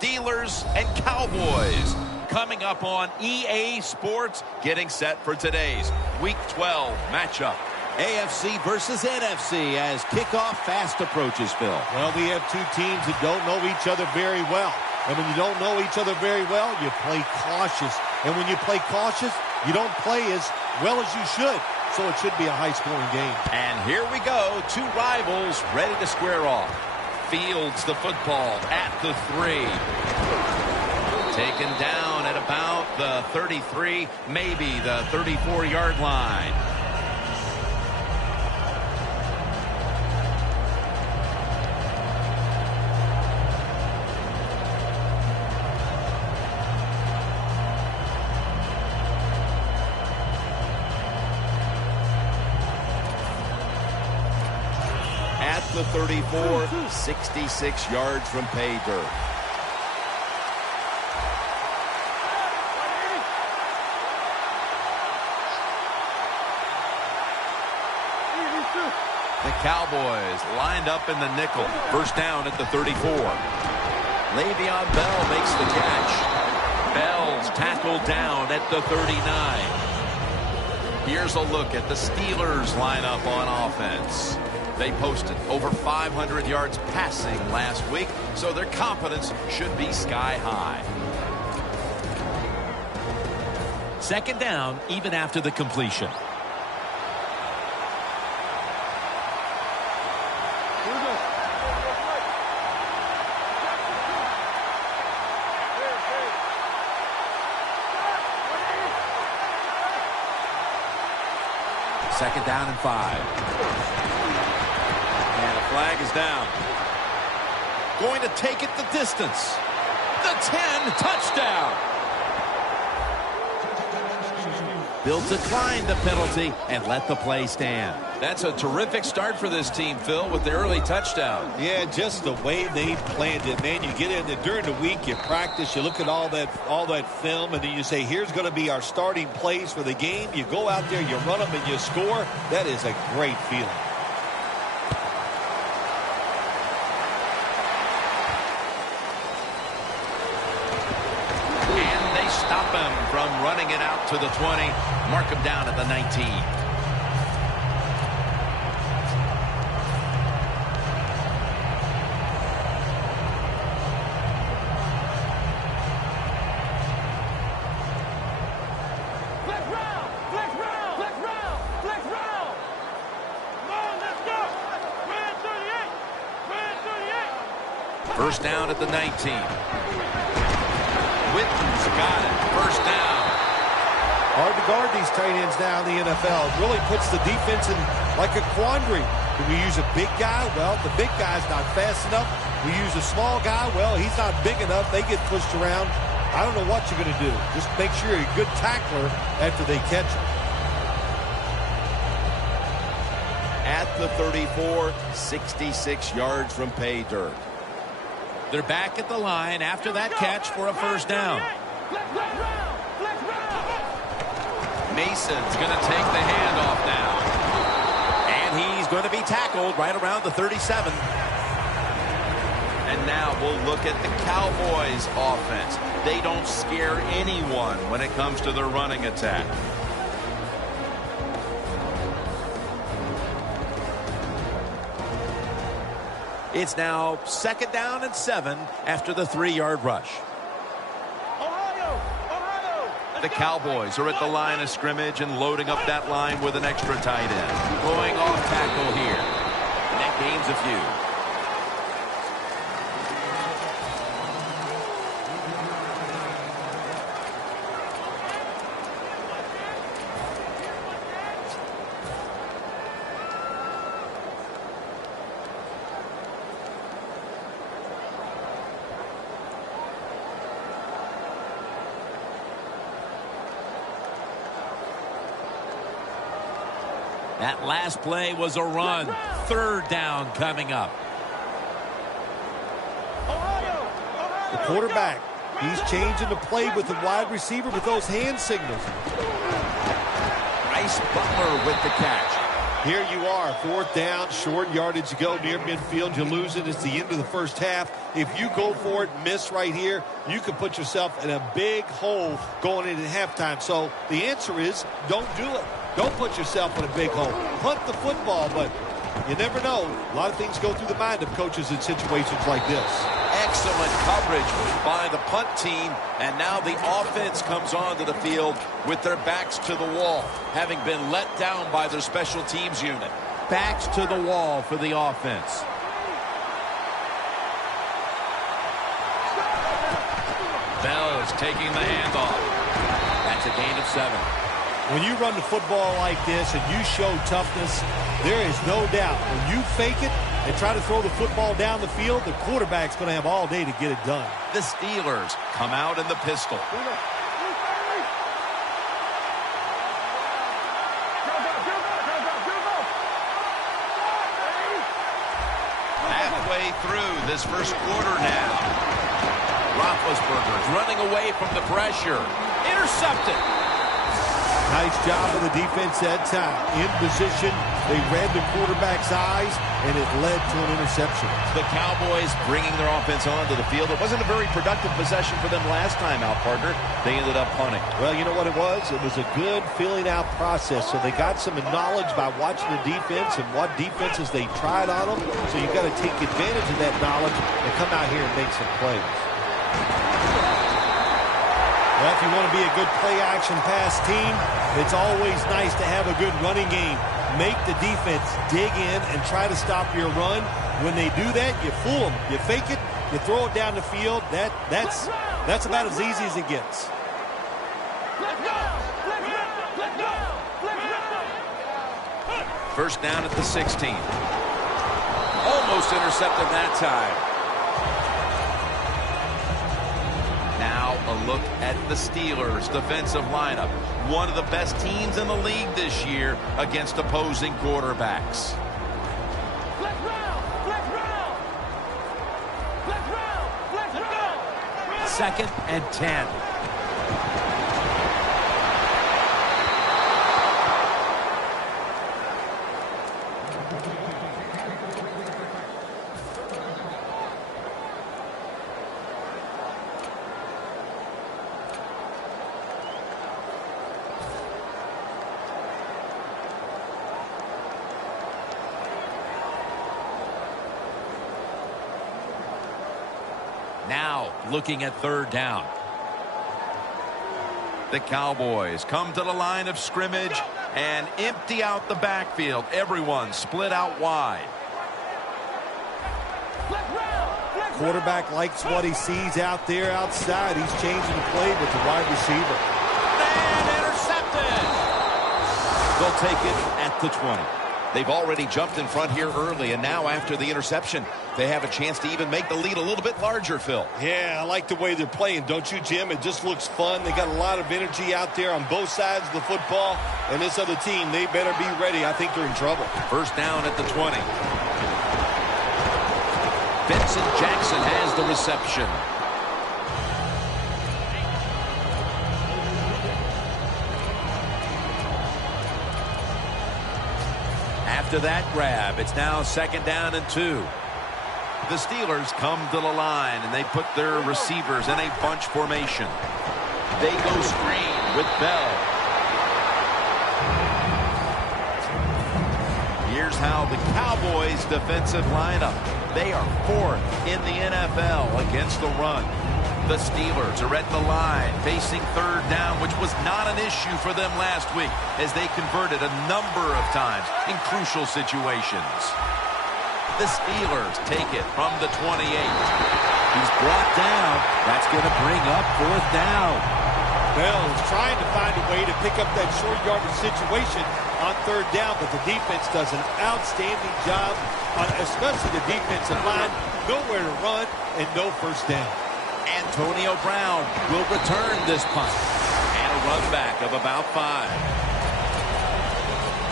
Steelers and Cowboys. Coming up on EA Sports, getting set for today's Week 12 matchup. AFC versus NFC as kickoff fast approaches, Phil. Well, we have two teams that don't know each other very well. And when you don't know each other very well, you play cautious. And when you play cautious, you don't play as well as you should. So it should be a high-scoring game. And here we go. Two rivals ready to square off. Fields the football at the 3. Taken down at about the 33, maybe the 34-yard line. At the 34, 66 yards from pay dirt. The Cowboys lined up in the nickel. First down at the 34. Le'Veon Bell makes the catch. Bell's tackled down at the 39. Here's a look at the Steelers lineup on offense. They posted over 500 yards passing last week, so their confidence should be sky high. Second down, even after the completion. Second down and 5. And a flag is down. Going to take it the distance. The 10, touchdown. Bill declined the penalty and let the play stand. That's a terrific start for this team, Phil, with the early touchdown. Yeah, just the way they planned it, man. You get in there during the week, you practice, you look at all that film, and then you say, here's going to be our starting plays for the game. You go out there, you run them, and you score. That is a great feeling. And they stop him from running it out to the 20. Mark him down at the 19. First down at the 19. Witten's got it. First down. Hard to guard these tight ends now in the NFL. It really puts the defense in like a quandary. Do we use a big guy? Well, the big guy's not fast enough. We use a small guy. Well, he's not big enough. They get pushed around. I don't know what you're going to do. Just make sure you're a good tackler after they catch him. At the 34, 66 yards from pay dirt. They're back at the line after that catch for a first down. Mason's going to take the handoff now. And he's going to be tackled right around the 37. And now we'll look at the Cowboys offense. They don't scare anyone when it comes to their running attack. It's now second down and 7 after the 3-yard rush. The Cowboys are at the line of scrimmage and loading up that line with an extra tight end. Going off tackle here. And that gains a few. That last play was a run. Third down coming up. The quarterback, he's changing the play with the wide receiver with those hand signals. Bryce Butler with the catch. Here you are, 4th down, short yardage to go near midfield. You lose it. It's the end of the first half. If you go for it, miss right here, you can put yourself in a big hole going into halftime. So the answer is don't do it. Don't put yourself in a big hole. Punt the football, but you never know. A lot of things go through the mind of coaches in situations like this. Excellent coverage by the punt team, and now the offense comes onto the field with their backs to the wall, having been let down by their special teams unit. Backs to the wall for the offense. Bell's taking the handoff. That's a gain of 7. When you run the football like this and you show toughness, there is no doubt when you fake it and try to throw the football down the field, the quarterback's going to have all day to get it done. The Steelers come out in the pistol. Halfway through this first quarter now. Roethlisberger's running away from the pressure. Intercepted. Nice job of the defense that time. In position, they read the quarterback's eyes, and it led to an interception. The Cowboys bringing their offense onto the field. It wasn't a very productive possession for them last time out, partner. They ended up punting. Well, you know what it was? It was a good filling-out process, so they got some knowledge by watching the defense and what defenses they tried on them. So you've got to take advantage of that knowledge and come out here and make some plays. Well, if you want to be a good play-action pass team, it's always nice to have a good running game. Make the defense dig in and try to stop your run. When they do that, you fool them. You fake it, you throw it down the field. That's about as easy as it gets. First down at the 16. Almost intercepted that time. Now a look at the Steelers' defensive lineup. One of the best teams in the league this year against opposing quarterbacks. Second and 10. Now looking at third down. The Cowboys come to the line of scrimmage and empty out the backfield. Everyone split out wide. Quarterback likes what he sees out there outside. He's changing the play with the wide receiver. And intercepted. They'll take it at the 20. They've already jumped in front here early, and now after the interception, they have a chance to even make the lead a little bit larger, Phil. Yeah, I like the way they're playing, don't you, Jim? It just looks fun. They got a lot of energy out there on both sides of the football, and this other team, they better be ready. I think they're in trouble. First down at the 20. Vincent Jackson has the reception. After that grab, it's now second down and 2. The Steelers come to the line, and they put their receivers in a bunch formation. They go screen with Bell. Here's how the Cowboys' defensive lineup. They are 4th in the NFL against the run. The Steelers are at the line, facing third down, which was not an issue for them last week, as they converted a number of times in crucial situations. The Steelers take it from the 28. He's brought down. That's going to bring up fourth down. Bell is trying to find a way to pick up that short yardage situation on third down, but the defense does an outstanding job, especially the defensive line. Nowhere to run and no first down. Antonio Brown will return this punt. And a run back of about 5.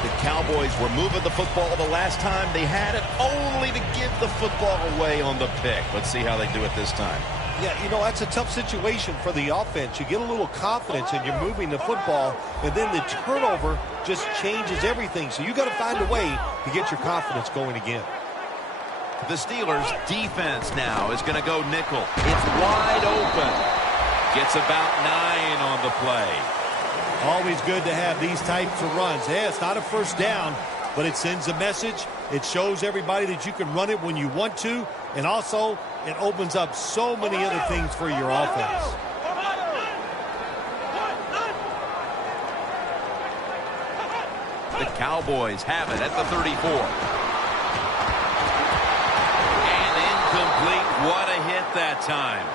The Cowboys were moving the football the last time they had it, only to give the football away on the pick. Let's see how they do it this time. Yeah, you know, that's a tough situation for the offense. You get a little confidence and you're moving the football, and then the turnover just changes everything. So you got to find a way to get your confidence going again. The Steelers' defense now is going to go nickel. It's wide open. Gets about 9 on the play. Always good to have these types of runs. Yeah, it's not a first down, but it sends a message. It shows everybody that you can run it when you want to, and also it opens up so many other things for your offense. The Cowboys have it at the 34. And incomplete. What a hit that time.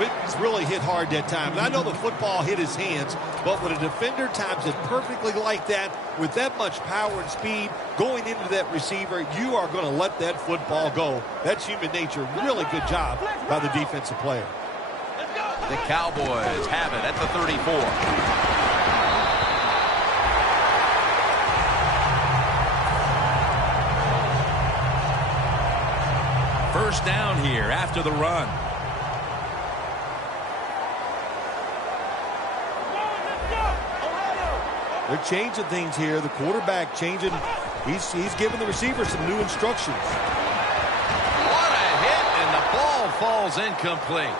It's really hit hard that time. And I know the football hit his hands, but when a defender times it perfectly like that, with that much power and speed going into that receiver, you are going to let that football go. That's human nature. Really good job by the defensive player. The Cowboys have it at the 34. First down here after the run. They're changing things here. The quarterback changing. He's giving the receiver some new instructions. What a hit, and the ball falls incomplete.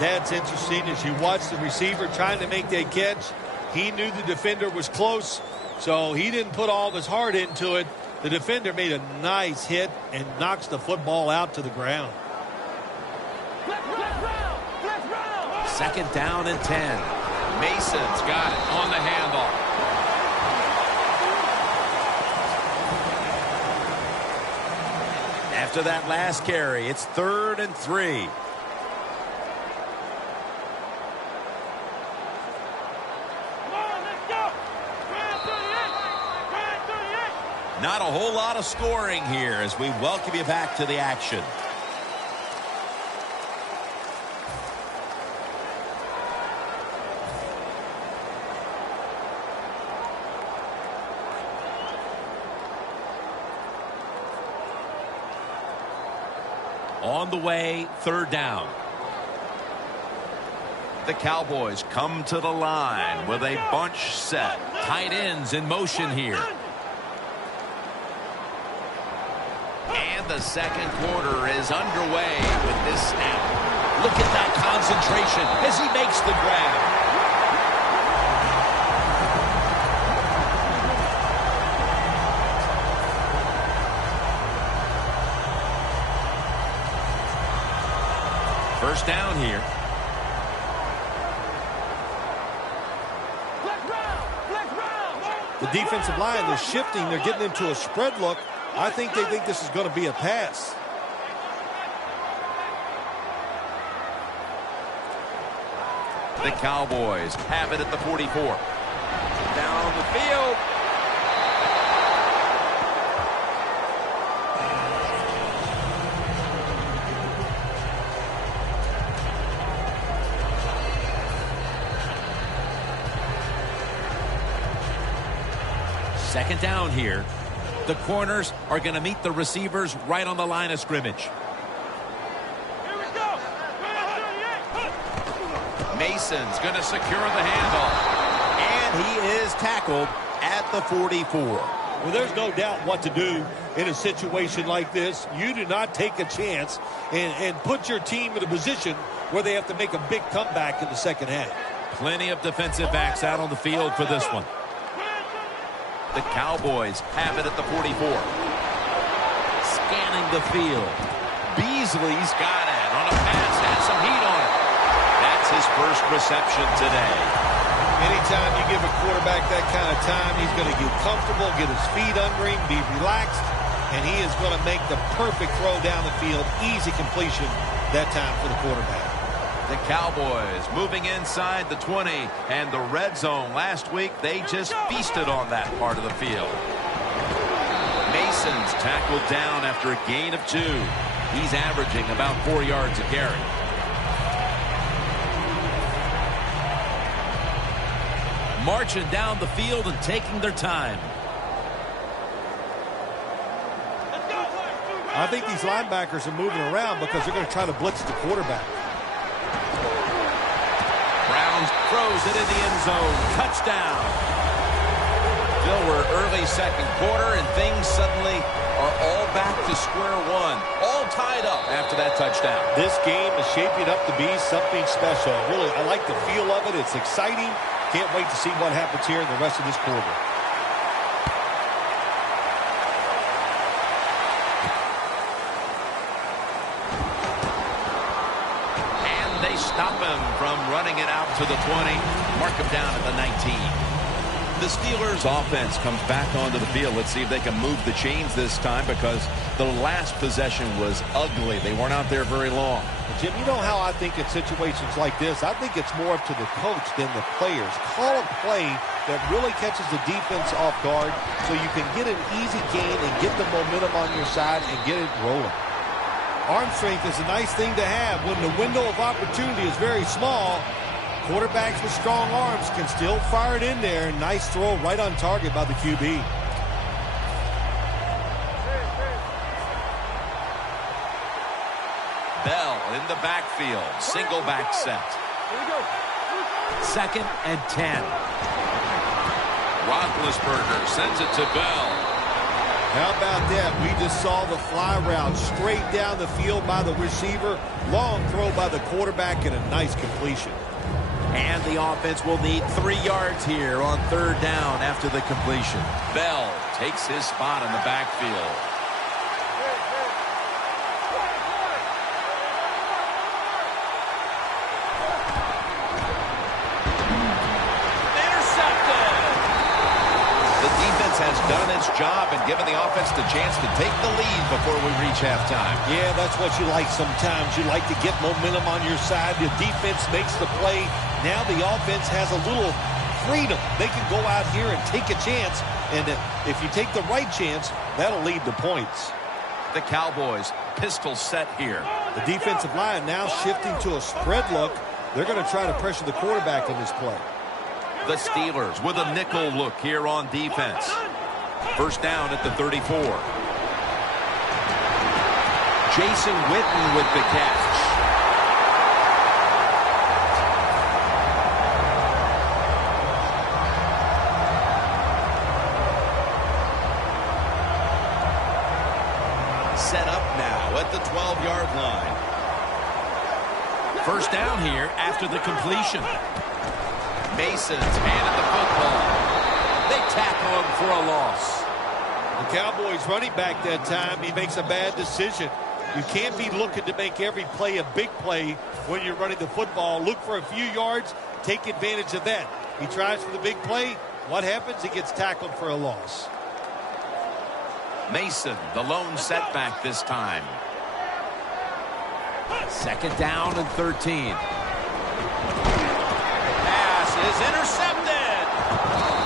That's interesting. As you watch the receiver trying to make that catch, he knew the defender was close, so he didn't put all of his heart into it. The defender made a nice hit and knocks the football out to the ground. Second down and 10. Mason's got it on the handoff. After that last carry, it's 3rd and 3. Not a whole lot of scoring here as we welcome you back to the action. On the way, 3rd down. The Cowboys come to the line with a bunch set. Tight ends in motion here. And the second quarter is underway with this snap. Look at that concentration as he makes the grab. First down here. The defensive line, they're shifting. They're getting into a spread look. I think they think this is going to be a pass. The Cowboys have it at the 44. Down the field. Second down here. The corners are going to meet the receivers right on the line of scrimmage. Here we go. Mason's going to secure the handoff. And he is tackled at the 44. Well, there's no doubt what to do in a situation like this. You do not take a chance and put your team in a position where they have to make a big comeback in the second half. Plenty of defensive backs out on the field for this one. The Cowboys have it at the 44. Scanning the field. Beasley's got it on a pass. Has some heat on it. That's his first reception today. Anytime you give a quarterback that kind of time, he's going to get comfortable, get his feet under him, be relaxed, and he is going to make the perfect throw down the field. Easy completion that time for the quarterback. The Cowboys moving inside the 20, and the red zone last week, they just feasted on that part of the field. Mason's tackled down after a gain of 2. He's averaging about 4 yards a carry. Marching down the field and taking their time. I think these linebackers are moving around because they're going to try to blitz the quarterback. Browns throws it in the end zone. Touchdown. Phil, we're early second quarter, and things suddenly are all back to square one. All tied up after that touchdown. This game is shaping up to be something special. Really, I like the feel of it. It's exciting. Can't wait to see what happens here in the rest of this quarter. And they stop him from running it out to the 20. Mark him down at the 19. The Steelers offense comes back onto the field. Let's see if they can move the chains this time, because the last possession was ugly. They weren't out there very long. Jim, you know how I think in situations like this, I think it's more up to the coach than the players. Call a play that really catches the defense off guard so you can get an easy gain and get the momentum on your side and get it rolling. Arm strength is a nice thing to have when the window of opportunity is very small. Quarterbacks with strong arms can still fire it in there. Nice throw right on target by the QB. Bell in the backfield. Single back set. Second and 10. Roethlisberger sends it to Bell. How about that? We just saw the fly route straight down the field by the receiver. Long throw by the quarterback and a nice completion. And the offense will need 3 yards here on third down after the completion. Bell takes his spot in the backfield. Intercepted! The defense has done its job and given the offense the chance to take the lead before we reach halftime. Yeah, that's what you like sometimes. You like to get momentum on your side. The defense makes the play. Now the offense has a little freedom. They can go out here and take a chance, and if you take the right chance, that'll lead to points. The Cowboys pistol set here. The defensive line now shifting to a spread look. They're going to try to pressure the quarterback in this play. The Steelers with a nickel look here on defense. First down at the 34. Jason Witten with the catch. Set up now at the 12-yard line. First down here after the completion. Mason's handed the football. They tackle him for a loss. The Cowboys running back that time, he makes a bad decision. You can't be looking to make every play a big play when you're running the football. Look for a few yards, take advantage of that. He tries for the big play. What happens? He gets tackled for a loss. Mason, the lone setback this time. Second down and 13. Pass is intercepted.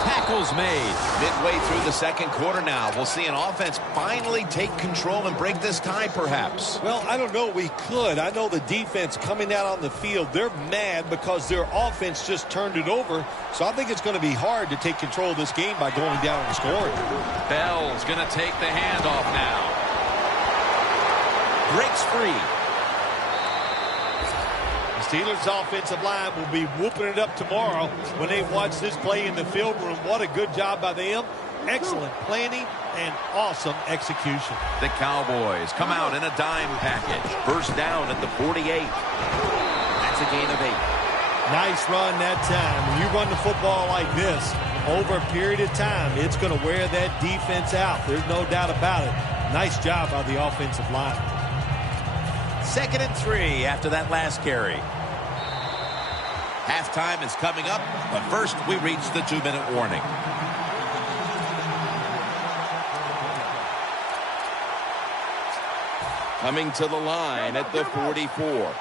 Tackles made. Midway through the second quarter now, we'll see an offense finally take control and break this tie, perhaps. Well, I don't know. We could. I know the defense coming out on the field, they're mad because their offense just turned it over. So I think it's going to be hard to take control of this game by going down and scoring. Bell's going to take the handoff now. Breaks free. Steelers offensive line will be whooping it up tomorrow when they watch this play in the film room. What a good job by them. Excellent planning and awesome execution. The Cowboys come out in a dime package. First down at the 48. That's a gain of 8. Nice run that time. When you run the football like this over a period of time, it's going to wear that defense out. There's no doubt about it. Nice job by the offensive line. Second and 3 after that last carry. Halftime is coming up, but first we reach the 2-minute warning. Coming to the line at the 44.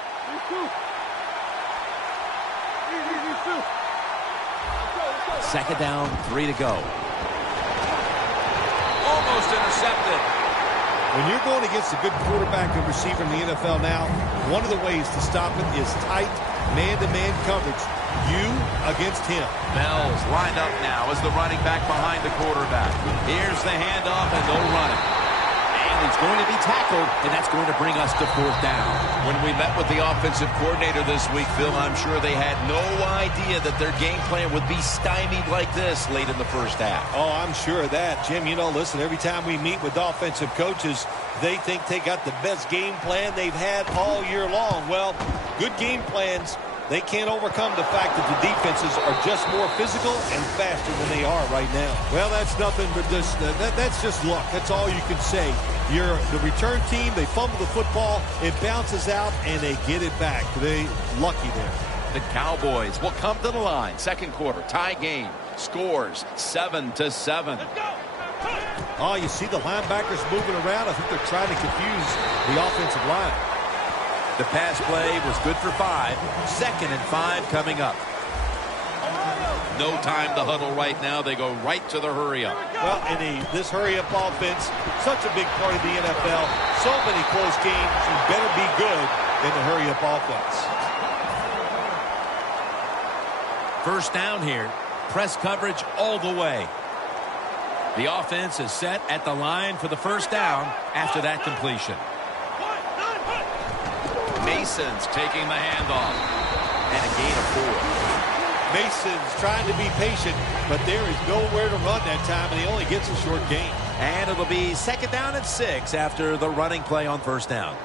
Second down, 3 to go. Almost intercepted. When you're going against a good quarterback and receiver in the NFL now, one of the ways to stop it is tight man-to-man coverage. You against him. Bell's lined up now as the running back behind the quarterback. Here's the handoff, and they'll run it. And he's going to be tackled, and that's going to bring us to fourth down. When we met with the offensive coordinator this week, Phil, I'm sure they had no idea that their game plan would be stymied like this late in the first half. Oh, I'm sure of that. Jim, you know, listen, every time we meet with offensive coaches, they think they got the best game plan they've had all year long. Well, good game plans, they can't overcome the fact that the defenses are just more physical and faster than they are right now. Well, that's nothing but just that's just luck. That's all you can say. You're the return team. They fumble the football. It bounces out, and they get it back. They lucky there. The Cowboys will come to the line. Second quarter, tie game. Scores 7-7. Oh, you see the linebackers moving around. I think they're trying to confuse the offensive line. The pass play was good for 5. 2nd and 5 coming up. No time to huddle right now. They go right to the hurry-up. Well, in this hurry-up offense, such a big part of the NFL. So many close games. You better be good in the hurry-up offense. First down here. Press coverage all the way. The offense is set at the line for the first down after that completion. Mason's taking the handoff. And a gain of 4. Mason's trying to be patient, but there is nowhere to run that time, and he only gets a short gain. And it'll be 2nd down and 6 after the running play on first down.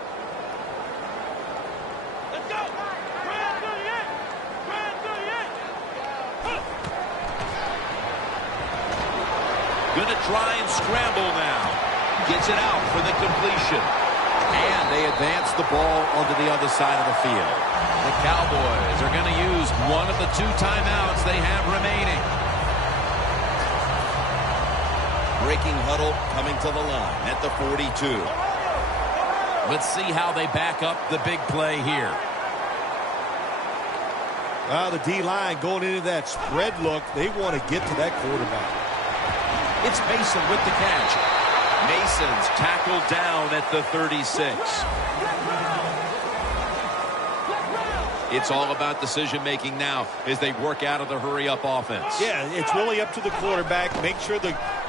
Let's go. Brand 38. Brand 38. Gonna try and scramble now. Gets it out for the completion. And they advance the ball onto the other side of the field. The Cowboys are going to use one of the 2 timeouts they have remaining. Breaking huddle coming to the line at the 42. Let's see how they back up the big play here. The D-line going into that spread look. They want to get to that quarterback. It's Mason with the catch. Mason's tackled down at the 36. It's all about decision-making now as they work out of the hurry-up offense. Yeah, it's really up to the quarterback. Make sure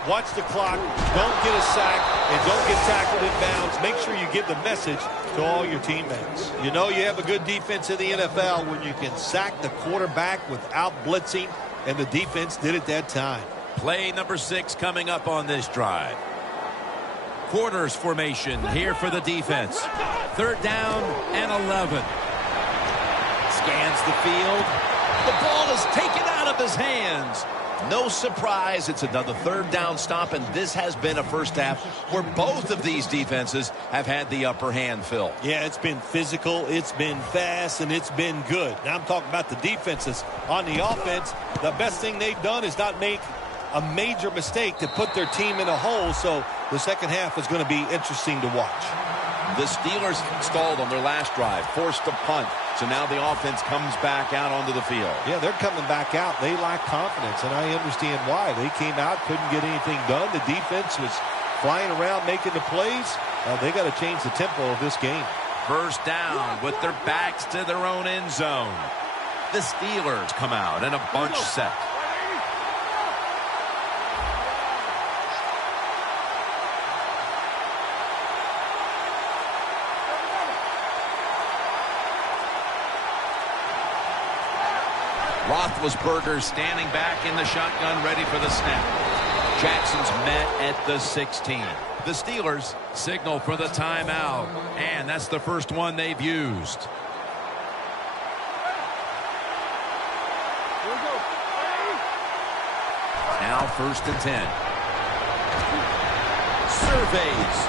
watch the clock. Don't get a sack and don't get tackled in bounds. Make sure you give the message to all your teammates. You know you have a good defense in the NFL when you can sack the quarterback without blitzing, and the defense did it that time. Play number 6 coming up on this drive. Quarters formation here for the defense. 3rd down and 11. Scans the field. The ball is taken out of his hands. No surprise, it's another 3rd down stop, and this has been a first half where both of these defenses have had the upper hand, Phil. Yeah, it's been physical, it's been fast, and it's been good. Now I'm talking about the defenses. On the offense, the best thing they've done is not make a major mistake to put their team in a hole, so the second half is going to be interesting to watch. The Steelers stalled on their last drive, forced a punt, so now the offense comes back out onto the field. Yeah, they're coming back out. They lack confidence, and I understand why. They came out, couldn't get anything done. The defense was flying around making the plays. They got to change the tempo of this game. First down with their backs to their own end zone. The Steelers come out in a bunch set. Roethlisberger standing back in the shotgun, ready for the snap. Jackson's met at the 16. The Steelers signal for the timeout, and that's the first one they've used. Now 1st and 10. Surveys.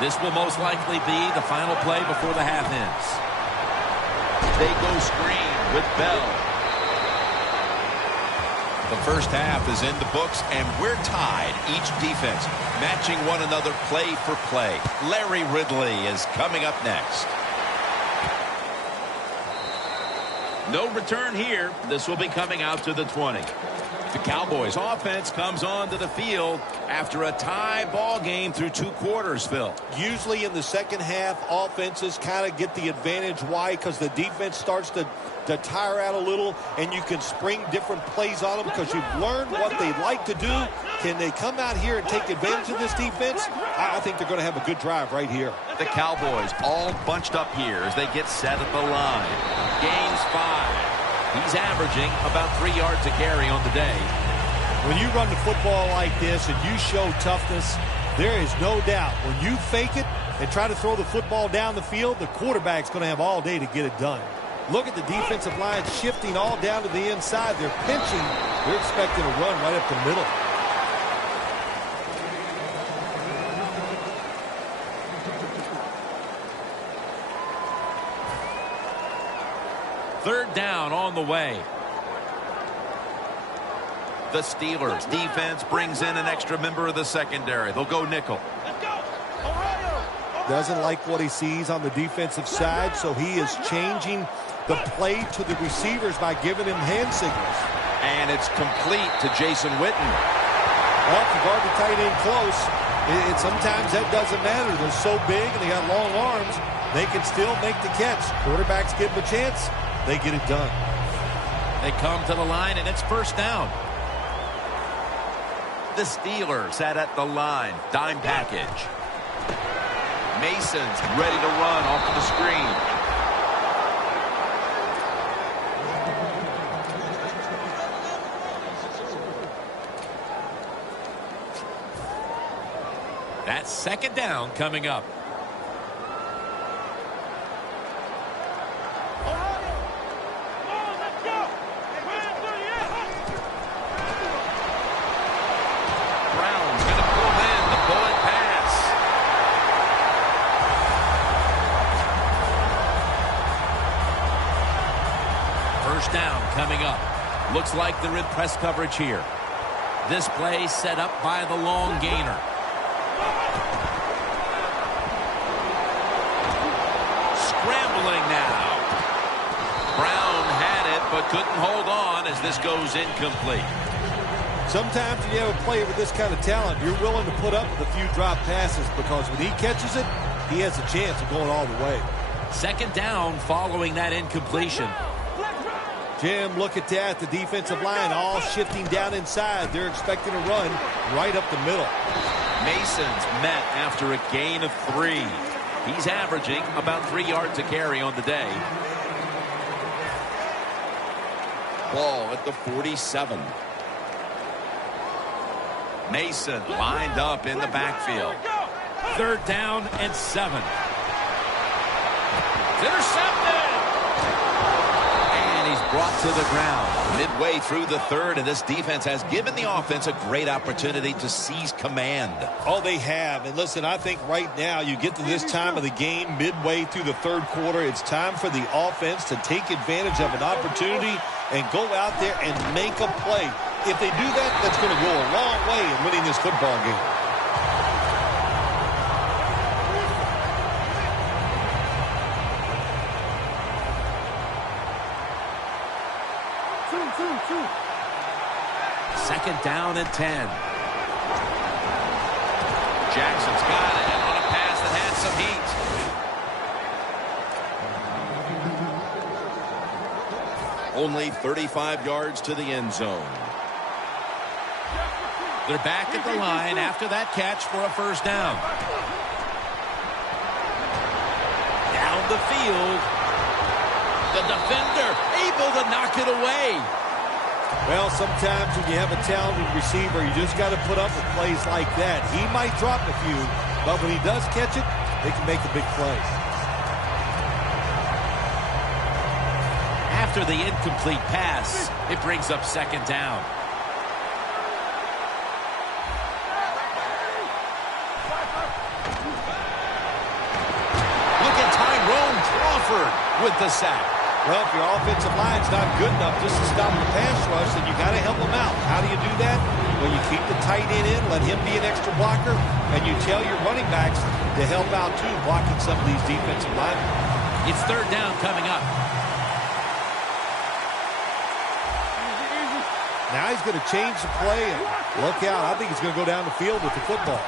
This will most likely be the final play before the half ends. They go screen with Bell. The first half is in the books, and we're tied. Each defense matching one another play for play. Larry Ridley is coming up next. No return here. This will be coming out to the 20. The Cowboys offense comes onto the field after a tie ball game through 2 quarters, Phil. Usually in the second half, offenses kind of get the advantage. Why? Because the defense starts to tire out a little, and you can spring different plays on them because you've learned what they like to do. Can they come out here and take advantage of this defense? I think they're going to have a good drive right here. The Cowboys all bunched up here as they get set at the line. Gains 5. He's averaging about 3 yards a carry on the day. When you run the football like this and you show toughness, there is no doubt when you fake it and try to throw the football down the field, the quarterback's going to have all day to get it done. Look at the defensive line shifting all down to the inside. They're pinching. They're expecting a run right up the middle. Third down on the way. The Steelers defense brings in an extra member of the secondary. They'll go nickel. Let's go. Ohio. Doesn't like what he sees on the defensive side, so he is changing the play to the receivers by giving him hand signals. And it's complete to Jason Witten. Well, if you guard the tight end close, sometimes that doesn't matter. They're so big and they got long arms, they can still make the catch. Quarterbacks give them a chance. They get it done. They come to the line, and it's first down. The Steelers sat at the line. Dime package. Mason's ready to run off of the screen. That's second down coming up. Down coming up. Looks like they're in press coverage here. This play set up by the long gainer. Scrambling now. Brown had it but couldn't hold on as this goes incomplete. Sometimes when you have a player with this kind of talent, you're willing to put up with a few drop passes because when he catches it, he has a chance of going all the way. Second down following that incompletion. Jim, look at that. The defensive line all shifting down inside. They're expecting a run right up the middle. Mason's met after a gain of 3. He's averaging about 3 yards a carry on the day. Ball at the 47. Mason lined up in the backfield. Third down and 7. Intercepted! Brought to the ground. Midway through the third, and this defense has given the offense a great opportunity to seize command. Oh, they have. And listen, I think right now you get to this time of the game, midway through the third quarter, it's time for the offense to take advantage of an opportunity and go out there and make a play. If they do that, that's going to go a long way in winning this football game. Second down and 10. Jackson's got it on a pass that had some heat. Only 35 yards to the end zone. They're back at the line after that catch for a first down. Down the field. The defender able to knock it away. Well, sometimes when you have a talented receiver, you just got to put up with plays like that. He might drop a few, but when he does catch it, they can make a big play. After the incomplete pass, it brings up second down. Look at Tyrone Crawford with the sack. Well, if your offensive line's not good enough just to stop the pass rush, then you got to help them out. How do you do that? Well, you keep the tight end in, let him be an extra blocker, and you tell your running backs to help out, too, blocking some of these defensive linemen. It's third down coming up. Now he's going to change the play, and look out. I think he's going to go down the field with the football.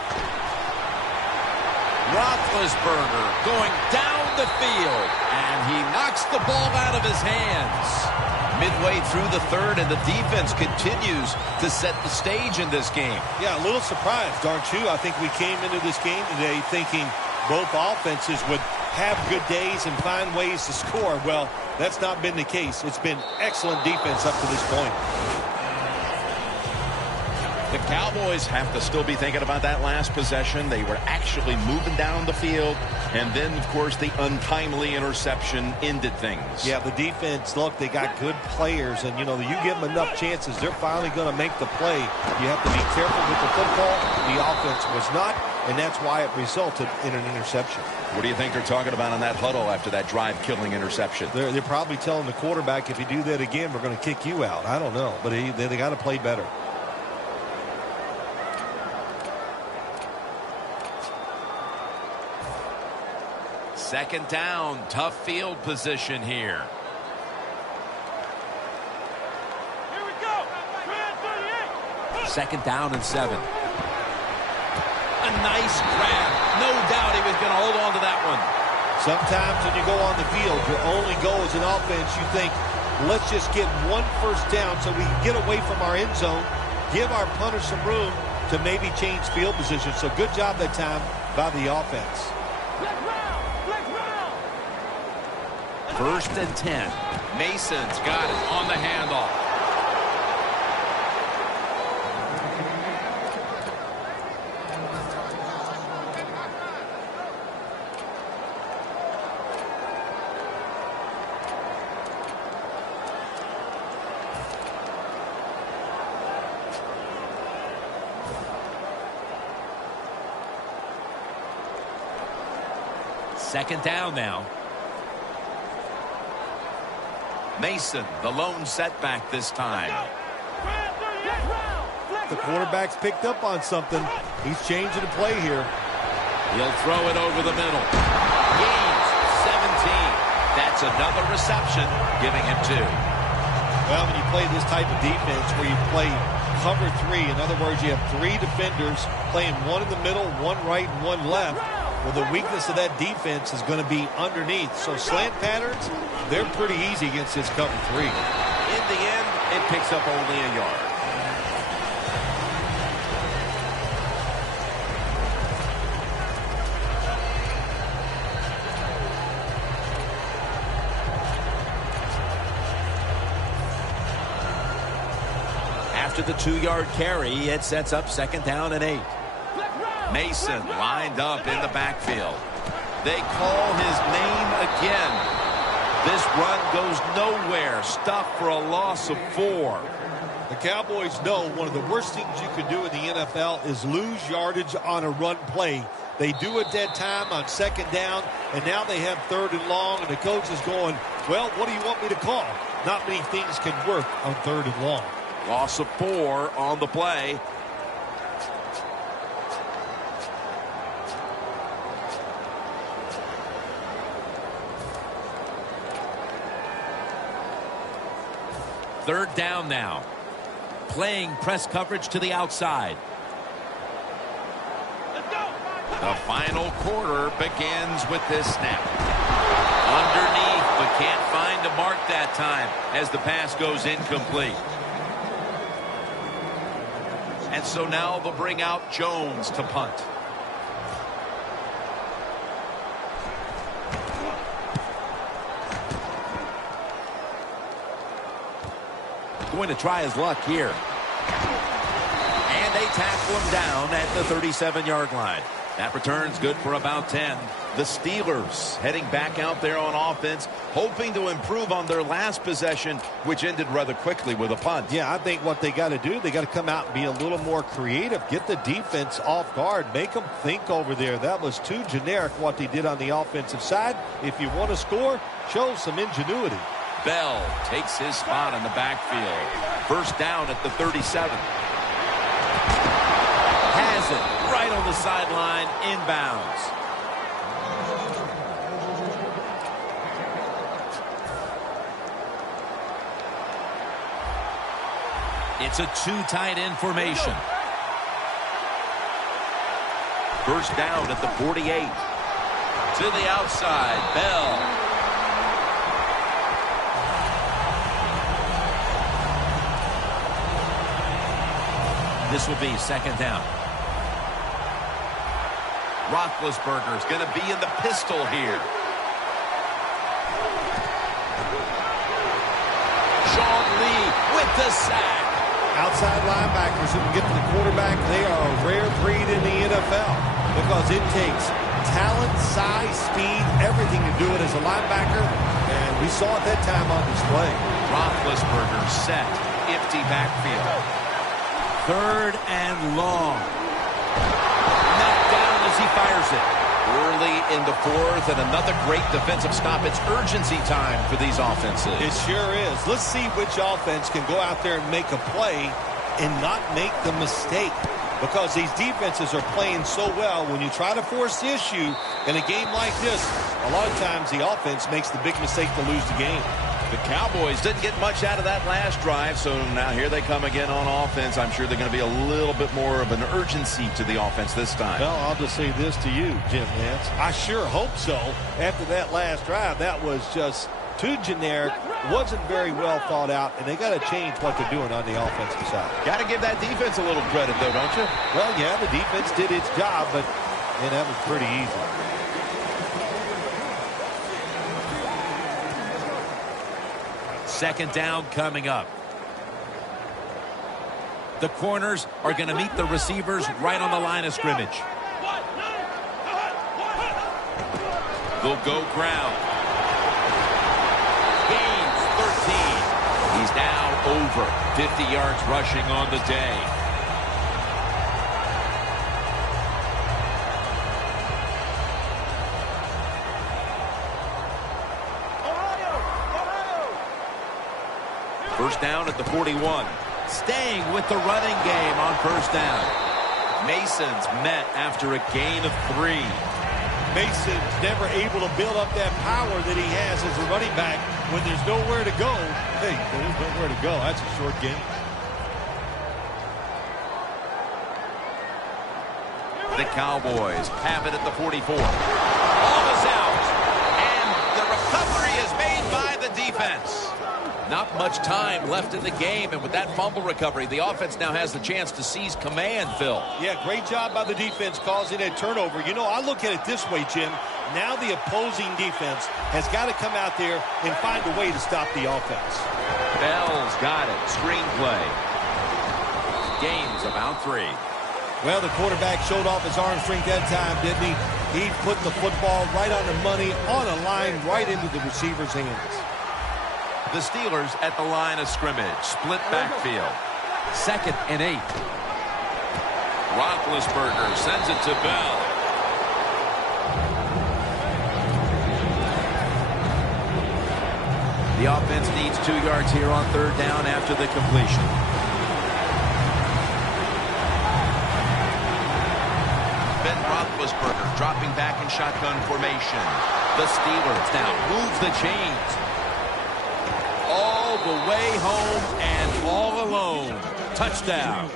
Roethlisberger going down the field, and he knocks the ball out of his hands. Midway through the third, and the defense continues to set the stage in this game. Yeah, a little surprised, aren't you? I think we came into this game today thinking both offenses would have good days and find ways to score. Well, that's not been the case. It's been excellent defense up to this point. The Cowboys have to still be thinking about that last possession. They were actually moving down the field. And then, of course, the untimely interception ended things. Yeah, the defense, look, they got good players. And, you know, you give them enough chances, they're finally going to make the play. You have to be careful with the football. The offense was not, and that's why it resulted in an interception. What do you think they're talking about in that huddle after that drive-killing interception? They're probably telling the quarterback, if you do that again, we're going to kick you out. I don't know, but they got to play better. Second down, tough field position here. Here we go. 38. Second down and 7. A nice grab. No doubt he was going to hold on to that one. Sometimes when you go on the field, your only goal as an offense, you think, let's just get one first down so we can get away from our end zone, give our punter some room to maybe change field position. So good job that time by the offense. First and 10. Mason's got it on the handoff. Second down now. Mason, the lone setback this time. The quarterback's picked up on something. He's changing the play here. He'll throw it over the middle. Gains 17. That's another reception, giving him 2. Well, when you play this type of defense where you play cover 3, in other words, you have 3 defenders playing one in the middle, one right, and one left. Well, the weakness of that defense is going to be underneath. So slant patterns, they're pretty easy against this cover 3. In the end, it picks up only a yard. After the 2-yard carry, it sets up second down and 8. Mason lined up in the backfield. They call his name again. This run goes nowhere. Stopped for a loss of 4. The Cowboys know one of the worst things you can do in the NFL is lose yardage on a run play. They do it that time on second down, and now they have third and long, and the coach is going, well, what do you want me to call? Not many things can work on third and long. Loss of 4 on the play. Third down now. Playing press coverage to the outside. The final quarter begins with this snap. Underneath, but can't find a mark that time as the pass goes incomplete. And so now they'll bring out Jones to punt. Going to try his luck here. And they tackle him down at the 37-yard line. That return's good for about 10. The Steelers heading back out there on offense, hoping to improve on their last possession, which ended rather quickly with a punt. Yeah, I think what they got to do, they got to come out and be a little more creative. Get the defense off guard. Make them think over there. That was too generic what they did on the offensive side. If you want to score, show some ingenuity. Bell takes his spot in the backfield. First down at the 37. Has it right on the sideline, inbounds. It's a two tight end formation. First down at the 48. To the outside, Bell. This will be second down. Roethlisberger's going to be in the pistol here. Sean Lee with the sack. Outside linebackers who can get to the quarterback, they are a rare breed in the NFL because it takes talent, size, speed, everything to do it as a linebacker, and we saw it that time on display. Roethlisberger set, empty backfield. Third and long. Knocked down as he fires it. Early in the fourth, and another great defensive stop. It's urgency time for these offenses. It sure is. Let's see which offense can go out there and make a play and not make the mistake. Because these defenses are playing so well, when you try to force the issue in a game like this, a lot of times the offense makes the big mistake to lose the game. The Cowboys didn't get much out of that last drive, so now here they come again on offense. I'm sure they're going to be a little bit more of an urgency to the offense this time. Well, I'll just say this to you, Jim Nance. I sure hope so. After that last drive, that was just too generic, wasn't very well thought out, and they got to change what they're doing on the offensive side. Got to give that defense a little credit, though, don't you? Well, yeah, the defense did its job, but man, that was pretty easy. Second down coming up. The corners are going to meet the receivers right on the line of scrimmage. They'll go ground. Gains 13. He's now over 50 yards rushing on the day. First down at the 41. Staying with the running game on first down. Mason's met after a gain of 3. Mason's never able to build up that power that he has as a running back when there's nowhere to go. Hey, there's nowhere to go. That's a short game. The Cowboys have it at the 44. Ball is out. And the recovery is made by the defense. Not much time left in the game, and with that fumble recovery, the offense now has the chance to seize command, Phil. Yeah, great job by the defense causing a turnover. You know, I look at it this way, Jim. Now the opposing defense has got to come out there and find a way to stop the offense. Bell's got it. Screenplay. Gains about 3. Well, the quarterback showed off his arm strength that time, didn't he? He put the football right on the money, on a line, right into the receiver's hands. The Steelers at the line of scrimmage. Split backfield. 2nd and 8. Roethlisberger sends it to Bell. The offense needs 2 yards here on third down after the completion. Ben Roethlisberger dropping back in shotgun formation. The Steelers now move the chains. All the way home and all alone. Touchdown.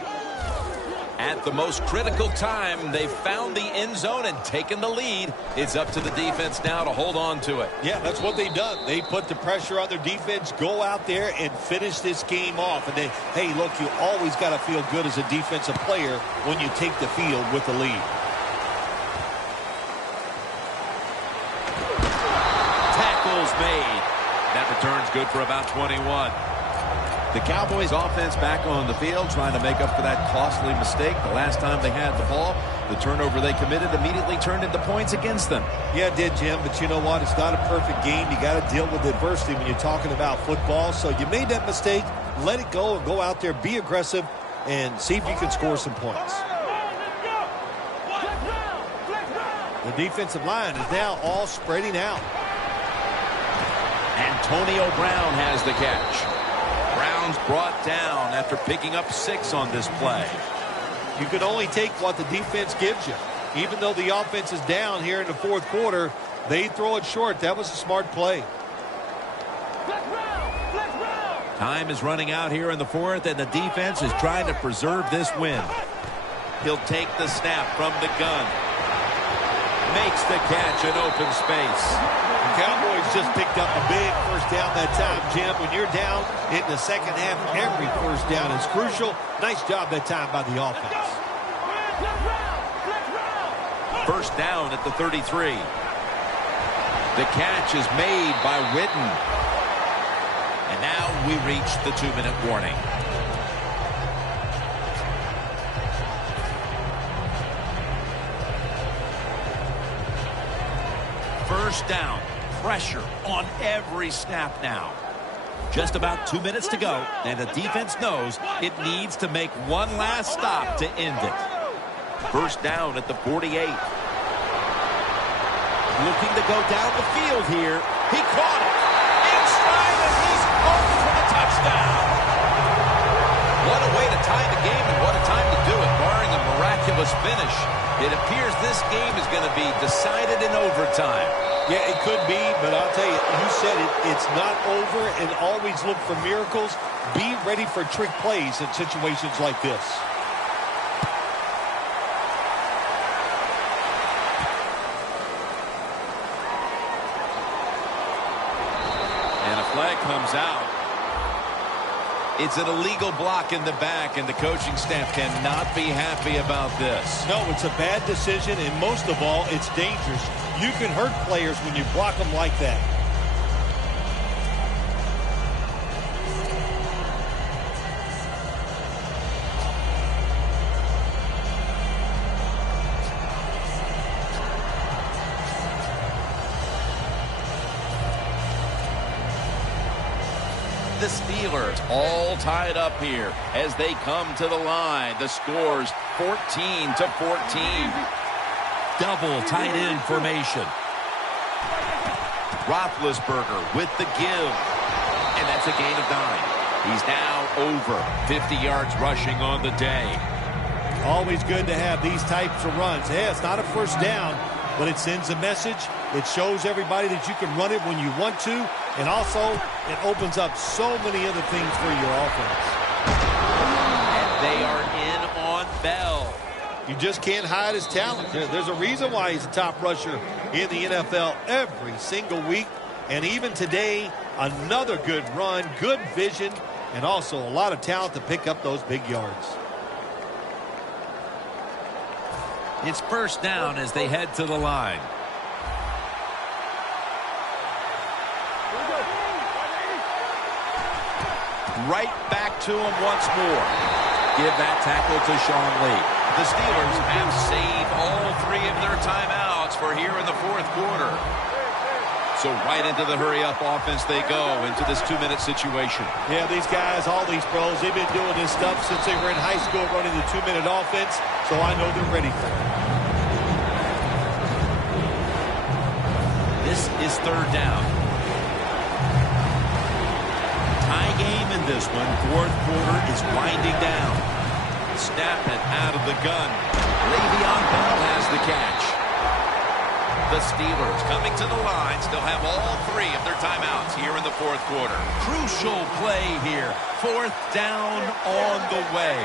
At the most critical time, they've found the end zone and taken the lead. It's up to the defense now to hold on to it. Yeah, that's what they've done. They put the pressure on their defense, go out there and finish this game off. And then, hey, look, you always got to feel good as a defensive player when you take the field with the lead. Tackles made. That return's good for about 21. The Cowboys offense back on the field trying to make up for that costly mistake. The last time they had the ball, the turnover they committed immediately turned into points against them. Yeah, it did, Jim, but you know what? It's not a perfect game. You got to deal with adversity when you're talking about football. So you made that mistake, let it go, and go out there, be aggressive, and see if you can score some points. The defensive line is now all spreading out. Antonio Brown has the catch. Brown's brought down after picking up 6 on this play. You can only take what the defense gives you. Even though the offense is down here in the fourth quarter, they throw it short. That was a smart play. Time is running out here in the fourth, and the defense is trying to preserve this win. He'll take the snap from the gun. Makes the catch in open space. The Cowboys just picked up a big first down that time, Jim. When you're down in the second half, every first down is crucial. Nice job that time by the offense. First down at the 33. The catch is made by Witten. And now we reach the 2-minute warning. First down. Pressure on every snap now. Just about 2 minutes to go, and the defense knows it needs to make one last stop to end it. First down at the 48. Looking to go down the field here. He caught it. In stride, and he's home for the touchdown. What a way to tie the game, and what a time to do it, barring a miraculous finish. It appears this game is going to be decided in overtime. Yeah, it could be, but I'll tell you, you said it, it's not over, and always look for miracles. Be ready for trick plays in situations like this. And a flag comes out. It's an illegal block in the back, and the coaching staff cannot be happy about this. No, it's a bad decision, and most of all, it's dangerous. You can hurt players when you block them like that. The Steelers all tied up here as they come to the line. The score's 14-14. Double tight end formation. Roethlisberger with the give. And that's a gain of 9. He's now over 50 yards rushing on the day. Always good to have these types of runs. Yeah, it's not a first down, but it sends a message. It shows everybody that you can run it when you want to. And also, it opens up so many other things for your offense. And they are in on Bell. You just can't hide his talent. There's a reason why he's a top rusher in the NFL every single week. And even today, another good run, good vision, and also a lot of talent to pick up those big yards. It's first down as they head to the line. Right back to him once more. Give that tackle to Sean Lee. The Steelers have saved all 3 of their timeouts for here in the fourth quarter. So right into the hurry-up offense they go into this 2-minute situation. Yeah, these guys, all these pros, they've been doing this stuff since they were in high school running the 2-minute offense, so I know they're ready for it. This is third down. Tie game in this one. Fourth quarter is winding down. Snap it out of the gun. Le'Veon Bell has the catch. The Steelers coming to the line still have all 3 of their timeouts here in the fourth quarter. Crucial play here. Fourth down on the way.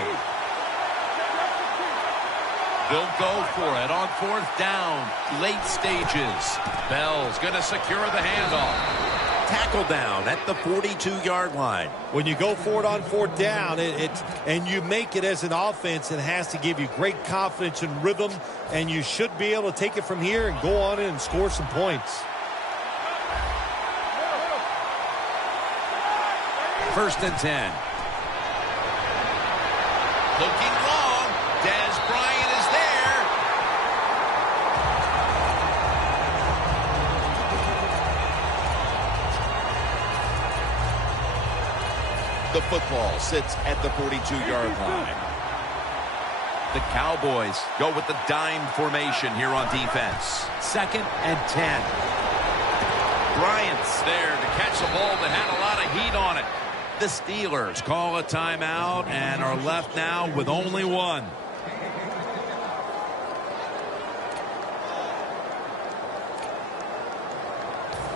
They'll go for it on fourth down. Late stages. Bell's going to secure the handoff. Tackle down at the 42-yard line. When you go for it on fourth down, and you make it as an offense, it has to give you great confidence and rhythm, and you should be able to take it from here and go on in and score some points. First and 10. Looking long. Dez Bryant is there. The football sits at the 42-yard line. The Cowboys go with the dime formation here on defense. Second and 10. Bryant's there to catch the ball that had a lot of heat on it. The Steelers call a timeout and are left now with only one.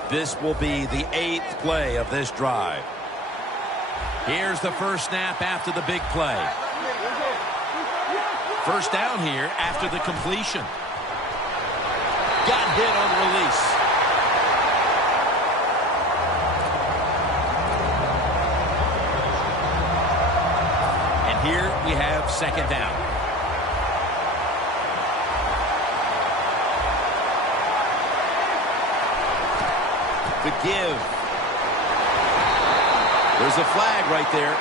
This will be the 8th play of this drive. Here's the first snap after the big play. First down here after the completion. Got hit on the release. And here we have second down. The give. There's a flag right there.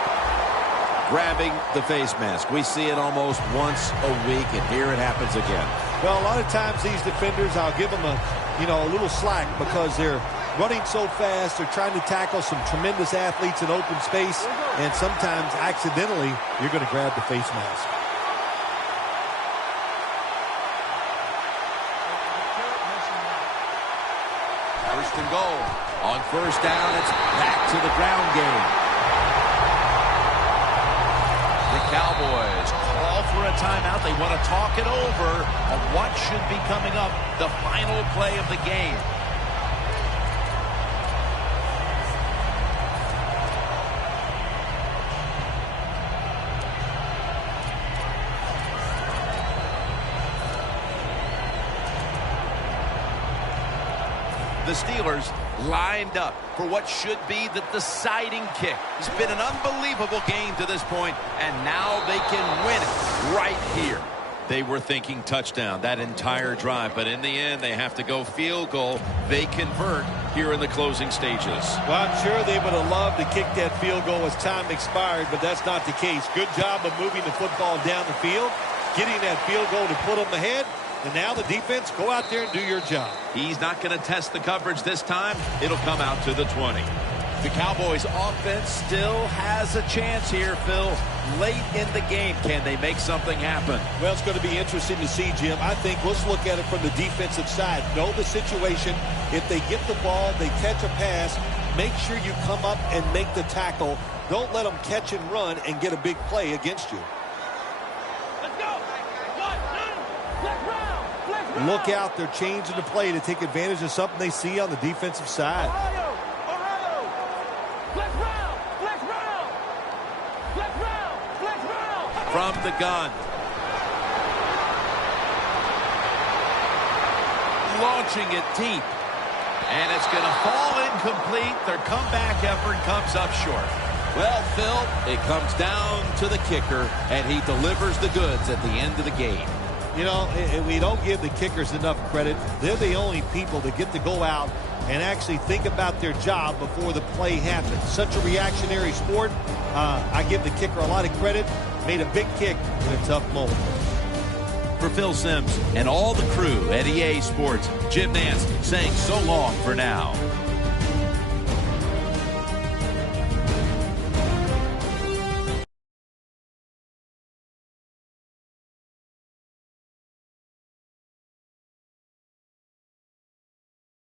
Grabbing the face mask. We see it almost once a week, and here it happens again. Well, a lot of times these defenders, I'll give them a little slack because they're running so fast. They're trying to tackle some tremendous athletes in open space, and sometimes accidentally you're going to grab the face mask. First and goal. On first down, it's back to the ground game. The Cowboys call for a timeout. They want to talk it over on what should be coming up, the final play of the game. The Steelers lined up for what should be the deciding kick. It's been an unbelievable game to this point, and now they can win it right here. They were thinking touchdown that entire drive, but in the end, they have to go field goal. They convert here in the closing stages. Well, I'm sure they would have loved to kick that field goal as time expired, but that's not the case. Good job of moving the football down the field, getting that field goal to put them ahead. And now the defense, go out there and do your job. He's not going to test the coverage this time. It'll come out to the 20. The Cowboys offense still has a chance here, Phil. Late in the game, can they make something happen? Well, it's going to be interesting to see, Jim. I think let's look at it from the defensive side. Know the situation. If they get the ball, they catch a pass, make sure you come up and make the tackle. Don't let them catch and run and get a big play against you. Look out, they're changing the play to take advantage of something they see on the defensive side. From the gun. Launching it deep. And it's going to fall incomplete. Their comeback effort comes up short. Well, Phil, it comes down to the kicker, and he delivers the goods at the end of the game. You know, we don't give the kickers enough credit. They're the only people that get to go out and actually think about their job before the play happens. Such a reactionary sport. I give the kicker a lot of credit. Made a big kick in a tough moment. For Phil Simms and all the crew at EA Sports, Jim Nance saying so long for now.